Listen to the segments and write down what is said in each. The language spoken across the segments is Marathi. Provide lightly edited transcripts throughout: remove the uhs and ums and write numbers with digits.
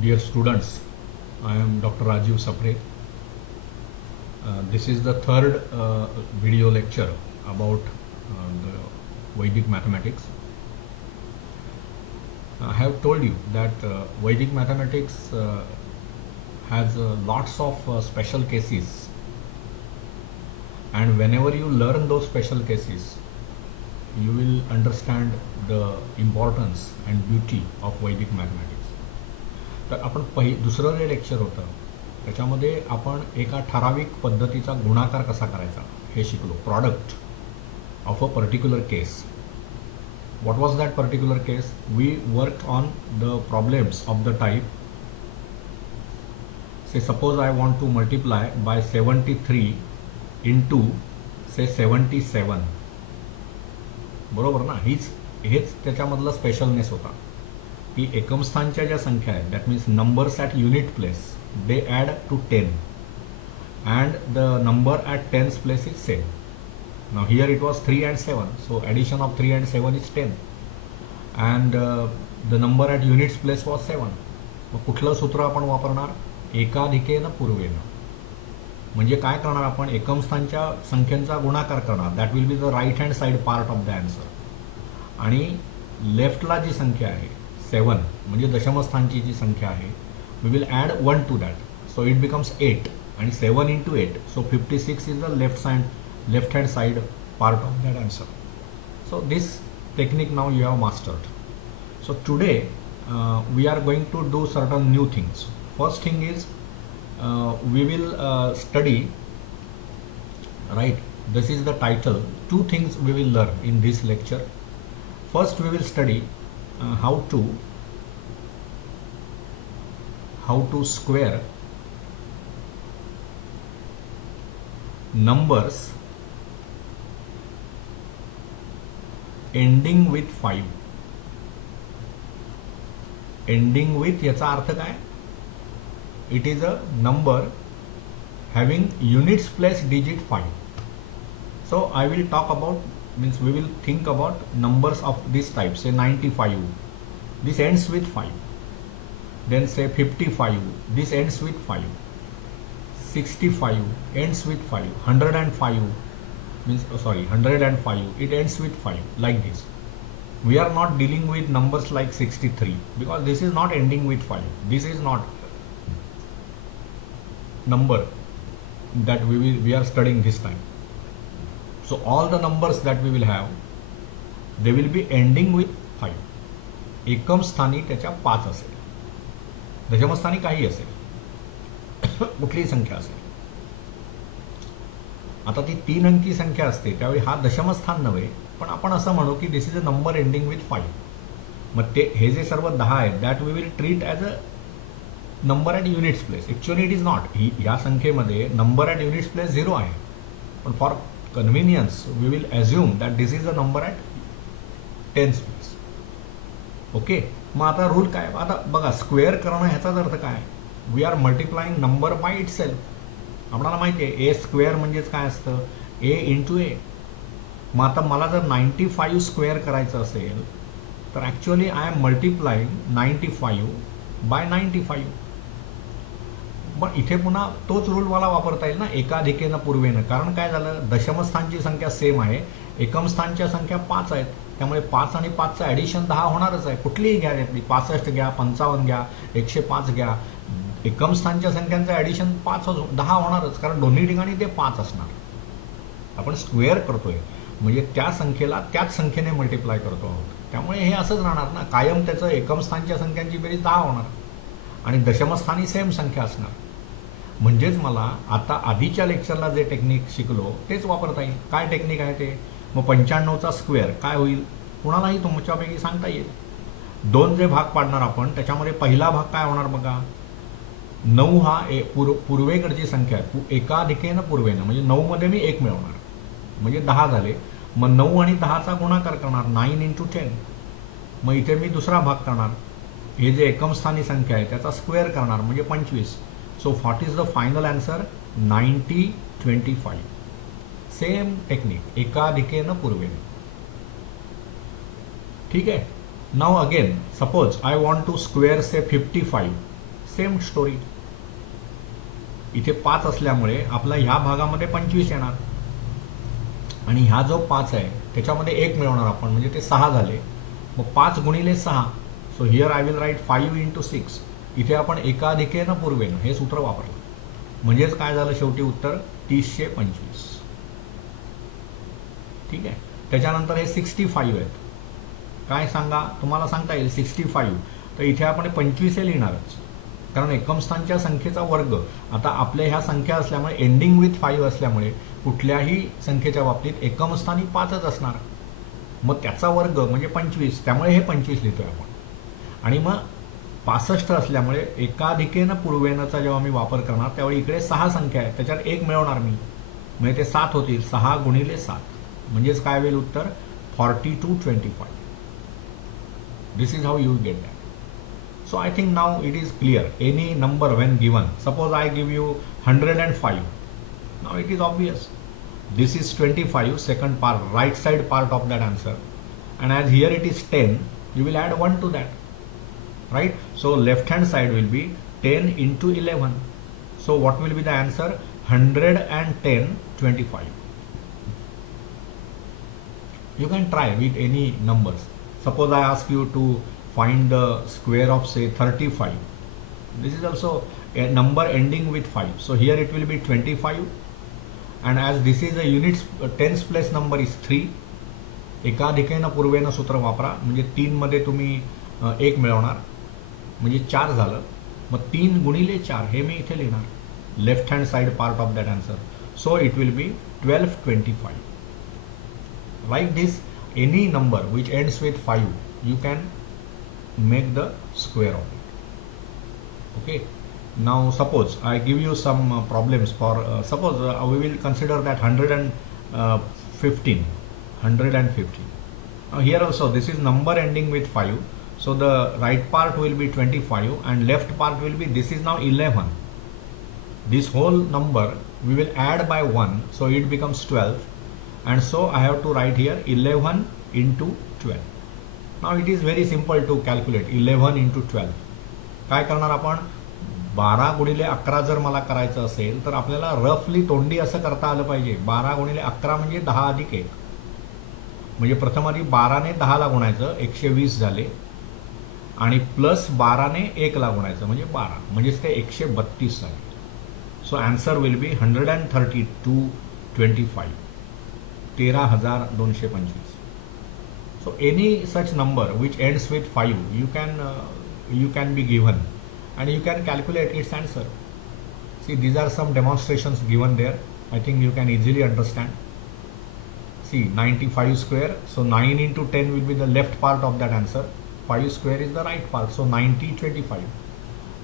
Dear students, I am Dr. Rajiv Sapre. This is the third video lecture about the Vedic mathematics. I have told you that Vedic mathematics has lots of special cases, and whenever you learn those special cases, you will understand the importance and beauty of Vedic mathematics. तर आपण दुसरं जे लेक्चर होतं त्याच्यामध्ये आपण एका ठराविक पद्धतीचा गुणाकार कसा करायचा हे शिकलो. Product of a particular case. What was that particular case? We work on the problems of the type, say suppose I want to multiply by 73 into say 77. बरोबर ना? हेच त्याच्यामधलं स्पेशलनेस होता की एकमस्थानच्या ज्या संख्या आहेत, that means numbers at unit place, they add to 10 and the number at tens place is same. Now here it was 3 and 7, so addition of 3 and 7 is 10 and the number at units place was 7. मग कुठलं सूत्र आपण वापरणार? एकाधिकेनं पूर्वेनं. म्हणजे काय करणार आपण? एकमस्थानच्या संख्यांचा गुणाकार करणार. That will be the right hand side part of the answer. आणि लेफ्टला जी संख्या आहे 7 म्हणजे दशमस्थानची जी संख्या आहे, we will add 1 to that, so it becomes 8 आणि 7 into 8, so 56 is the left hand side part of that answer. So this technique now you have mastered. So today we are going to do certain new things. First thing is we will study, right, this is the title. Two things we will learn in this lecture. First we will study how to square numbers ending with 5. ending with याचा अर्थ काय? It is a number having units place digit 5. So I will talk about, means we will think about numbers of this type. Say 95, this ends with 5. Then say 55, this ends with 5. 65 ends with 5. 105 means 105, it ends with 5, like this. We are not dealing with numbers like 63 because this is not ending with 5. This is not number that we are studying this time. So all the numbers that we will have, they will be ending with 5. एकम स्थानी त्याच्या 5 असेल, दशमस्थानी काही असेल, कुठलीही संख्या असेल. आता ती 3 अंकी संख्या असते त्यावेळी हा दशमस्थान नव्हे, पण आपण असं म्हणू की this is a number ending with 5. मग ते हे जे सर्व 10 आहेत that we will treat as a number at units place. Actually it is not. या संख्येमध्ये नंबर ॲट युनिट्स प्लेस 0 आहे, पण for convenience we will assume that this is a number at tens place. Okay. मग आता रूल काय? आता बघा, स्क्वेअर करणं ह्याचाच अर्थ काय? We are multiplying number by itself. आपल्याला माहिती आहे ए स्क्वेअर म्हणजेच काय असतं? A into A. मग आता मला जर 95 स्क्वेअर करायचं असेल तर actually I am multiplying 95 by 95. पण इथे पुन्हा तोच रूल मला वापरता येईल ना, एकाधिकेनं पूर्वेनं. कारण काय झालं? दशमस्थानची संख्या सेम आहे, एकमस्थानच्या संख्या 5 आहेत, त्यामुळे 5 आणि 5चं ॲडिशन 10 होणारच आहे. कुठलीही घ्या, त्यातली 65 घ्या, 55 घ्या, 105 घ्या, एकमस्थानच्या संख्यांचं ॲडिशन 10 होणारच, कारण दोन्ही ठिकाणी ते 5 असणार. आपण स्क्वेअर करतोय म्हणजे त्या संख्येला त्याच संख्येने मल्टिप्लाय करतो आहोत. त्यामुळे हे असंच राहणार ना, कायम त्याचं एकमस्थानच्या संख्यांची बेरीज 10 होणार आणि दशमस्थानी सेम संख्या असणार. म्हणजेच मला आता आधीच्या लेक्चरला जे टेक्निक शिकलो तेच वापरता येईल. काय टेक्निक आहे ते? मग 95चा स्क्वेअर काय होईल? कुणालाही तुमच्यापैकी सांगता येईल. 2 जे भाग पाडणार आपण त्याच्यामध्ये पहिला भाग काय होणार बघा. 9 हा पूर्वेकडची संख्या आहे, एकाधिकेनं पूर्वेनं, म्हणजे 9 मध्ये मी 1 मिळवणार, म्हणजे 10 झाले. मग 9 आणि 10चा गुणाकार करणार, 9 into 10. मग इथे मी दुसरा भाग करणार, हे जे एकमस्थानी संख्या आहे त्याचा स्क्वेअर करणार, म्हणजे 25. So what is the final answer? 90, 25. Same technique, एकाधिकेनं पूर्वेनं. ठीक है. Now again, suppose I want to square say 55. Same story. इथे 5 असल्यामुळे आपला ह्या भागामध्ये 25 येणार आणि ह्या जो 5 आहे त्याच्यामध्ये 1 मिळवणार आपण, म्हणजे ते 6 झाले. मग 5 गुणिले 6, so here I will write 5 into 6. इथे आपण एकाधिकेनं पूर्वेनं हे सूत्र वापरलं, म्हणजेच काय झालं शेवटी उत्तर 3025. ठीक आहे. त्याच्यानंतर हे 65 आहेत. काय सांगा, तुम्हाला सांगता येईल 65, तर इथे आपण 25 हे लिहिणारच, कारण एकम स्थानच्या संख्येचा वर्ग. आता आपल्या ह्या संख्या असल्यामुळे एंडिंग विथ 5 असल्यामुळे कुठल्याही संख्येच्या बाबतीत एकम स्थानी 5च असणार. मग त्याचा वर्ग म्हणजे 25, त्यामुळे हे 25 लिहितोय आपण. आणि मग 65 असल्यामुळे एकाधिकेनं पूर्वेनचा जेव्हा मी वापर करणार त्यावेळी इकडे 6 संख्या आहे, त्याच्यात 1 मिळवणार मी, म्हणजे ते 7 होतील. 6 गुणिले 7, म्हणजेच काय होईल उत्तर 4225. This is how you get that. So I think now it is clear. Any number when given, suppose I give you 105. Now it is obvious. This is 25, second part, right side part of that answer. And as here it is 10, you will add 1 to that. Right? So left hand side will be 10 into 11. So what will be the answer? 110, 25. You can try with any numbers. Suppose I ask you to find the square of say 35. This is also a number ending with 5. So here it will be 25, and as this is a units, tens place number is 3. एकाधिकेनं पूर्वेनं सूत्र वापरा, म्हणजे 3 मध्ये तुम्ही 1 मिळवणार, म्हणजे 4 झालं. मग 3 गुणिले 4 हे मी इथे लिहिणार, left hand side part of that answer. So it will B 1225. Like this, any number which ends with 5 you can make the square of it. Okay, now suppose I give you some problems for suppose we will consider that 115. Here also this is number ending with 5, so the right part will be 25 and left part will be, this is now 11. This whole number we will add by 1, so it becomes 12, and so I have to write here 11 into 12. Now it is very simple to calculate 11 into 12. काय करणार आपण, 12 गुणिले 11 जर मला करायचं असेल तर आपल्याला रफली तोंडी असं करता आलं पाहिजे. 12 गुणिले 11 म्हणजे 10 अधिक 1, म्हणजे प्रथम आधी 12ने 10 ला गुणायचं, 120 झाले, आणि प्लस 12ने 1 ला गुणायचं म्हणजे 12, म्हणजेच ते 132 झाले. So answer will be 13225, 13,225. So any such number which ends with 5, you can be given and you can calculate its answer. See, these are some demonstrations given there. I think you can easily understand. See, 95 square, so 9 into 10 will be the left part of that answer. 5 square is the right part, so 9025.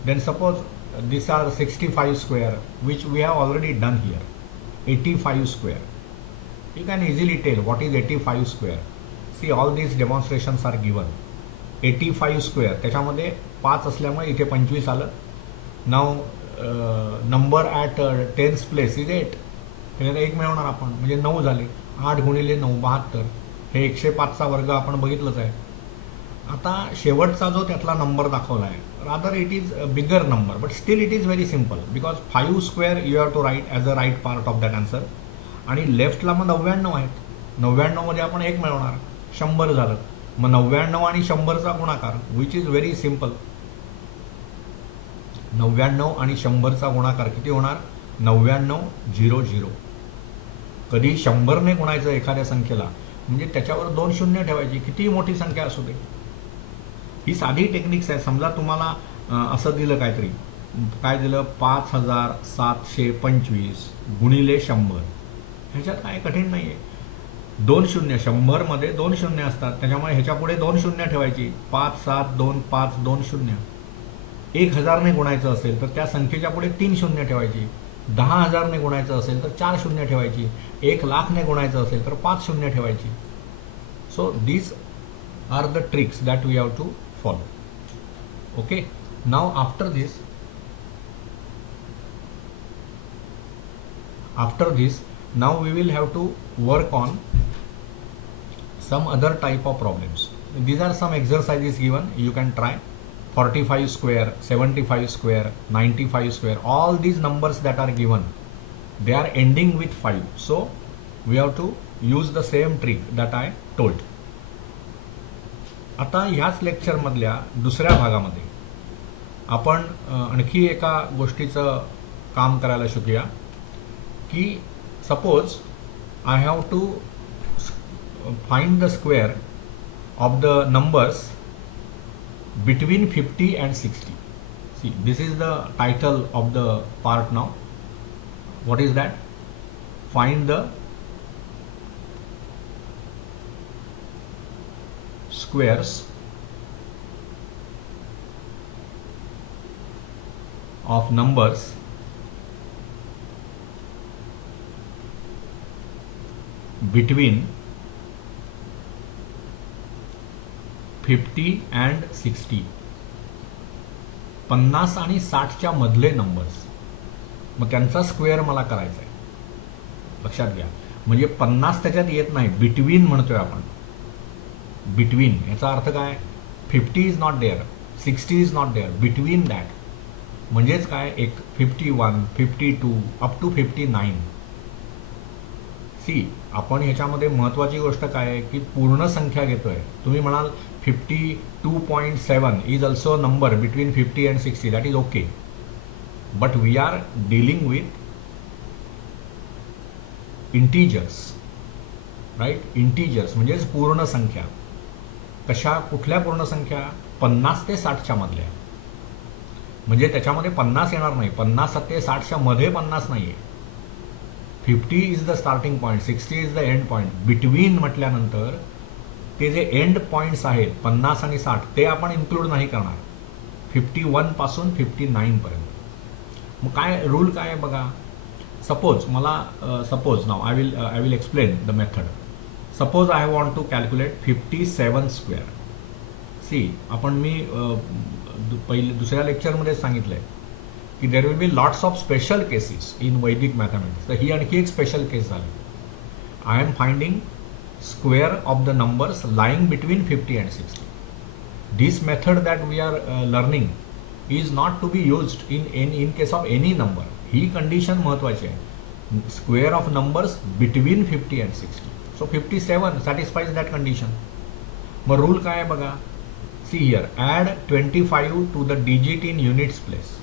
Then suppose these are 65 square, which we have already done here. 85 square. You can easily tell what is 85 square. See, all these demonstrations are given. 85 square, त्याच्यामध्ये 5 असल्यामुळे इथे 25 आलं. Now number at tens place is 8, त्याच्यात 1 मिळवणार आपण, म्हणजे 9 झाले. 8 गुणिले 9 72, हे 105चा वर्ग आपण बघितलंच आहे. आता शेवटचा जो त्यातला नंबर दाखवला आहे, rather it is a bigger number, but still it is very simple, because 5 square you have to write as a right part of that answer. आणि लेफ्टला मग 99 आहेत, 99 मध्ये आपण 1 मिळवणार, 100 झालं. मग 99 आणि 100चा गुणाकार, विच इज व्हेरी सिम्पल. 99 आणि 100चा गुणाकार किती होणार, 9900. कधी 100ने गुणायचं एखाद्या संख्येला, म्हणजे त्याच्यावर 2 शून्य ठेवायची, कितीही मोठी संख्या असू दे. ही साधी टेक्निक्स आहे. समजा तुम्हाला असं दिलं काहीतरी, काय दिलं, 5725 गुणिले 100, ह्याच्यात काय कठीण नाही आहे. 2 शून्य, 100 मध्ये 2 शून्य असतात, त्याच्यामुळे ह्याच्या पुढे 2 शून्य ठेवायची. 5725 2 शून्य. 1000ने गुणायचं असेल तर त्या संख्येच्या पुढे 3 शून्य ठेवायची. 10,000ने गुणायचं असेल तर 4 शून्य ठेवायची. 1,00,000ने गुणायचं असेल तर 5 शून्य ठेवायची. So these are the tricks that we have to follow. Okay, now after this now we will have to work on some other type of problems. These are some exercises given, you can try. 45 square, 75 square, 95 square, all these numbers that are given, they are ending with 5. So we have to use the same trick that I told. आता ह्याच लेक्चरमधल्या दुसऱ्या भागामध्ये आपण आणखी एका गोष्टीचं काम करायला शिकूया की suppose I have to find the square of the numbers between 50 and 60. See, this is the title of the part now. What is that? Find the squares of numbers between 50 and 60. 50 आणि 60च्या मधले नंबर्स, मग त्यांचा स्क्वेअर मला करायचा आहे. लक्षात घ्या, म्हणजे 50 त्याच्यात येत नाही, बिटवीन म्हणतोय आपण. बिटवीन याचा अर्थ काय? 50 is not there, 60 is not there, between that. म्हणजेच काय? एक 51, 52 अप टू 59. सी, आपण ह्याच्यामध्ये महत्त्वाची गोष्ट काय आहे की पूर्ण संख्या घेतोय. तुम्ही म्हणाल 52.7 is also a number between 50 and 60. That is okay. But we are dealing with integers. Right? Integers म्हणजेच पूर्ण संख्या. कशा? कुठल्या पूर्ण संख्या? 50 ते 60च्या मधल्या. म्हणजे त्याच्यामध्ये 50 येणार नाही. 50 ते 60च्या मध्ये 50 नाहीये. 50 is the starting point, 60 is the end point. Between म्हटल्यानंतर ते जे एंड पॉईंट्स आहेत 50 आणि 60 ते आपण इन्क्लूड नाही करणार. 51 पासून 59 पर्यंत. मग काय रूल काय आहे बघा. सपोज मला suppose now I will explain the method. Suppose I want to calculate 57 square. See, आपण मी दुसऱ्या लेक्चरमध्ये सांगितलंय की there will be lots of special cases in Vedic mathematics. तर ही आणखी एक स्पेशल केस झाली. I am finding square of the numbers lying between 50 and 60. This method that we are learning is not to be used in case of any number. He condition महत्वाची आहे. Square of numbers between 50 and 60. So 57 satisfies that condition. मग रूल काय आहे बघा. See here, add 25 to the digit in units place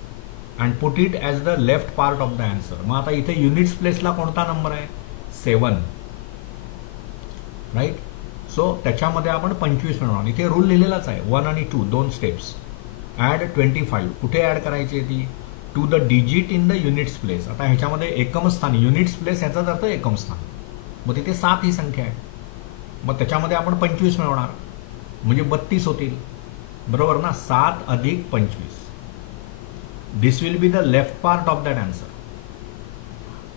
and put it as the left part of the answer. मग आता इथे units place ला कोणता नंबर आहे? 7. राईट. सो त्याच्यामध्ये आपण 25 मिळवणार. इथे रूल लिहिलेलाच आहे, 1 आणि 2 दोन स्टेप्स. ॲड 25 कुठे ॲड करायची आहे ती? To the digit in the units place. आता ह्याच्यामध्ये एकम स्थान, युनिट्स प्लेस ह्याचाच अर्थ एकम स्थान. मग तिथे 7 ही संख्या आहे. मग त्याच्यामध्ये आपण 25 मिळवणार म्हणजे 32 होतील. बरोबर ना? 7 अधिक 25. This will be the left part of that answer.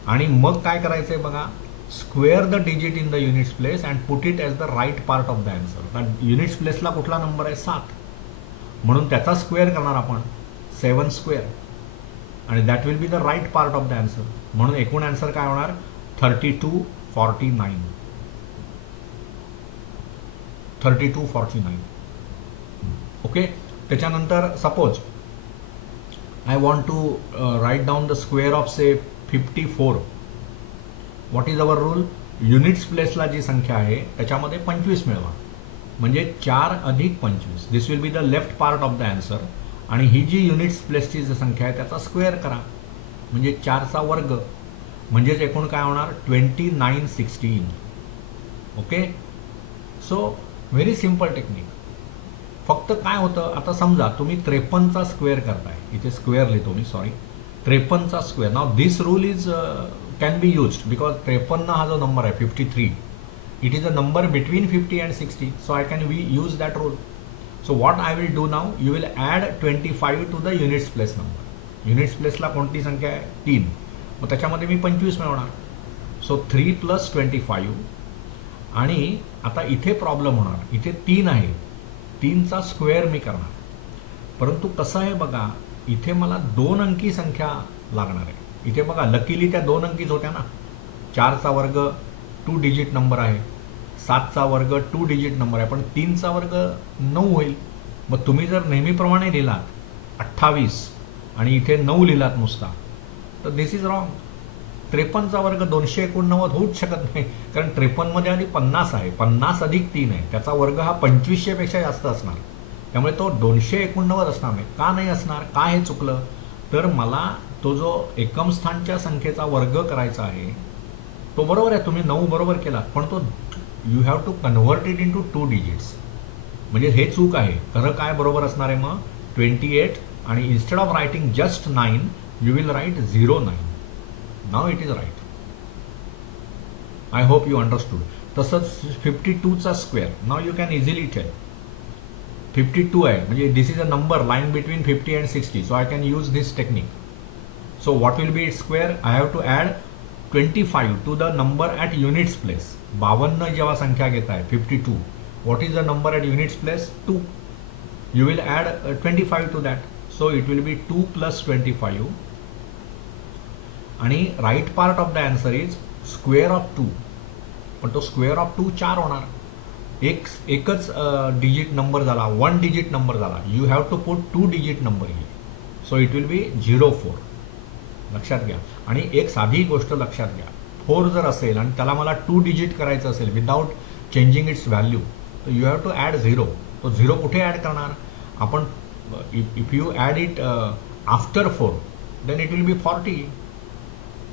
आणि मग काय करायचंय बघा. Square the digit in the units place and put it as the right part of the answer. Units प्लेसला कुठला नंबर आहे? 7. म्हणून त्याचा स्क्वेअर करणार आपण 7 स्क्वेअर आणि that will be the right part of the answer. म्हणून एकूण आन्सर काय होणार? 3249. 3249. ओके. त्याच्यानंतर suppose I want to write down the square of say 54. What is our rule? Units प्लेसला जी संख्या आहे त्याच्यामध्ये 25 मिळवा म्हणजे 4 अधिक 25. This will be the left part of the answer. आणि ही जी युनिट्स प्लेसची जी संख्या आहे त्याचा स्क्वेअर करा म्हणजे 4चा वर्ग. म्हणजेच एकूण काय होणार? 2916. Okay. So very simple technique. फक्त काय होतं, आता समजा तुम्ही 53चा स्क्वेअर करताय. इथे स्क्वेअर लिहितो मी, सॉरी. 53चा square. Now this rule is can be used because 53 हा जो नंबर आहे 53, it is a number between 50 and 60, so I can use that rule. So what I will do now, you will add 25 to the units place number. Units place ला कोणती संख्या आहे? 3. मग त्याच्यामध्ये मी 25 मिळवणार. सो 3 + 25. आणि आता इथे प्रॉब्लेम होणार. इथे 3 आहे, 3चा स्क्वेअर मी करणार. परंतु कसं आहे बघा, इथे मला 2 अंकी संख्या लागणार आहे. इथे बघा लकीली त्या 2 अंकीच होत्या ना. 4चा वर्ग 2 डिजिट नंबर आहे, 7चा वर्ग 2 डिजिट नंबर आहे, पण 3चा वर्ग 9 होईल. मग तुम्ही जर नेहमीप्रमाणे लिहिलात 28 आणि इथे 9 लिहिलात नुसता, तर दिस इज रॉंग. 53चा वर्ग 289 होऊच शकत नाही, कारण 53 मध्ये आधी 50 आहे, 50 अधिक 3 आहे, त्याचा वर्ग हा 2500 पेक्षा जास्त असणार, त्यामुळे तो 289 असणार नाही. का नाही असणार, का हे चुकलं, तर मला तो जो एकम स्थानच्या संख्येचा वर्ग करायचा आहे तो बरोबर आहे, तुम्ही 9 बरोबर केला, पण तो you have to convert it into 2 digits. म्हणजे हे चूक आहे. खरं काय बरोबर असणार आहे मग 28, आणि instead of writing just 9 you will write 09. Now it is right. I hope you understood. तसंच 52चा square, now you can easily tell 52 आहे, म्हणजे this is a number line between 50 and 60, so I can use this technique. So what will be it square, I have to add 25 to the number at units place. 52 जेव्हा संख्या घेत आहे 52, what is the number at units place? 2. You will add 25 to that, so it will be 2 plus 25, आणि right part of the answer is square of 2. पण तो square of 2 4 होणार, एकच डिजिट नंबर झाला, 1 डिजिट नंबर झाला. You have to put 2 digit number ही, सो इट विल बी 04. लक्षात घ्या. आणि एक साधी गोष्ट लक्षात घ्या, 4 जर असेल आणि त्याला मला 2 डिजिट करायचं असेल विदाउट चेंजिंग इट्स व्हॅल्यू, तर यू हॅव टू ॲड 0. तो 0 कुठे ॲड करणार आपण, if you add it after 4 then it will be 40,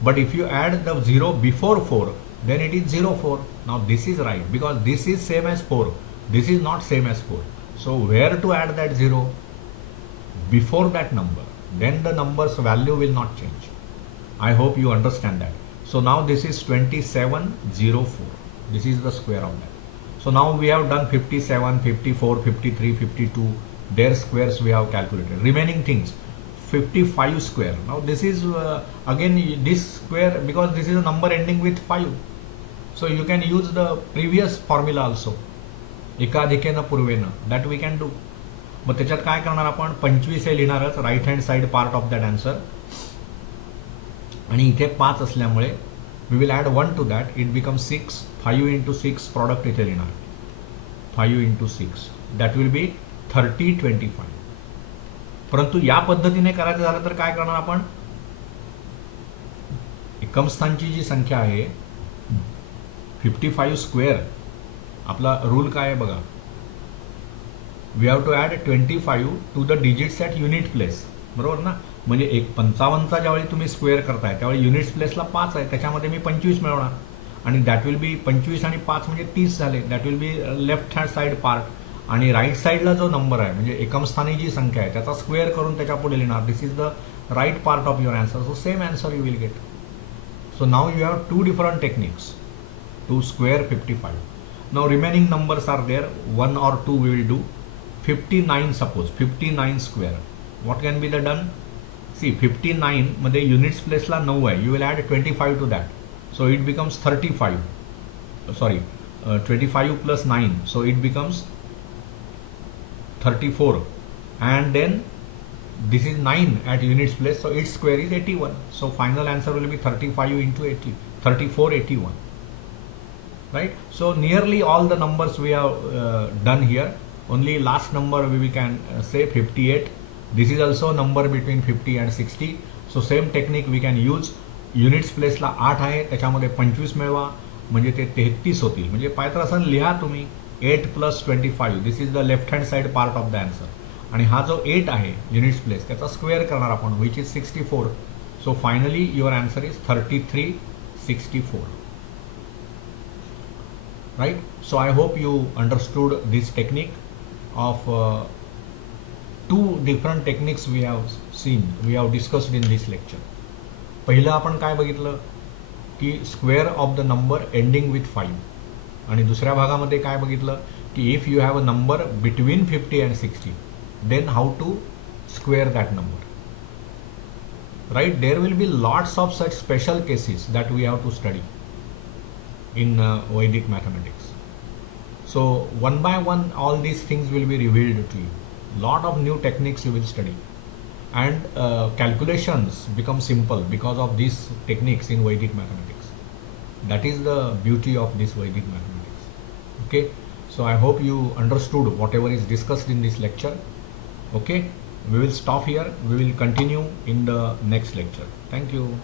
but if you add the 0 before 4 then it is 04. Now this is right because this is same as 4, this is not same as 4. So where to add that 0? Before that number, then the number's value will not change. I hope you understand that. So now this is 2704. This is the square of that. So now we have done 57, 54, 53, 52. Their squares we have calculated. Remaining things, 55 square. Now this is again this square, because this is a number ending with 5. So you can use the previous formula also. एकाधिकेनं पूर्वेनं, that we can do. मग त्याच्यात काय करणार आपण, 25 हे लिहिणारच right hand side part of that answer, आणि इथे 5 असल्यामुळे we will add 1 to that, it become 6. 5 into 6 product इथे लिहिणार, 5 into 6 दॅट विल बी 30, 25. परंतु या पद्धतीने करायचं झालं तर काय करणार आपण, एकम स्थानची जी संख्या आहे 55 स्क्वेअर, आपला रूल काय आहे बघा, we have to add 25 to the digits at unit place, बरोबर ना. म्हणजे 55चा ज्यावेळी तुम्ही स्क्वेअर करताय त्यावेळी युनिट्स प्लेसला 5 आहे, त्याच्यामध्ये मी 25 मिळवणार, आणि दॅट विल बी 25 आणि 5 म्हणजे 30 झाले. That will be left hand side part, आणि राईट साईडला जो नंबर आहे म्हणजे एकमस्थानी जी संख्या आहे त्याचा स्क्वेअर करून त्याच्या पुढे लिहिणार. This is the right part of your answer. So same answer you will get. So now you have 2 different techniques to square 55. Now remaining numbers are there, 1 or 2 we will do. 59 suppose, 59 square. What can be the done? See 59 मध्ये units place ला 9 आहे, you will add 25 to that. So it becomes 35. Sorry, 25 plus 9. So it becomes 34. And then this is 9 at units place, so its square is 81. So final answer will be 35 into 80, 34, 81. Right? So nearly all the numbers we have done here. Only last number we can say 58. This is also number between 50 and 60. So same technique we can use. Units place ला 8 आहे, त्याच्यामध्ये 25 मिळवा म्हणजे ते 33 होतील. म्हणजे पायत्र असं लिहा तुम्ही 8 plus 25. This is the left hand side part of the answer. आणि हा जो 8 आहे युनिट्स प्लेस त्याचा स्क्वेअर करणार आपण, which is 64. So finally your answer is 3364. Right? So I hope you understood this technique of 2 different techniques we have seen, we have discussed in this lecture. पहिलं आपण काय बघितलं की square of the number ending with 5, आणि दुसऱ्या भागामध्ये काय बघितलं की if you have a number between 50 and 60 then how to square that number. Right? There will be lots of such special cases that we have to study in Vedic mathematics. So one by one all these things will be revealed to you. Lot of new techniques you will study, and calculations become simple because of these techniques in Vedic mathematics. That is the beauty of this Vedic mathematics. Okay, So I hope you understood whatever is discussed in this lecture. Okay, we will stop here. We will continue in the next lecture. Thank you.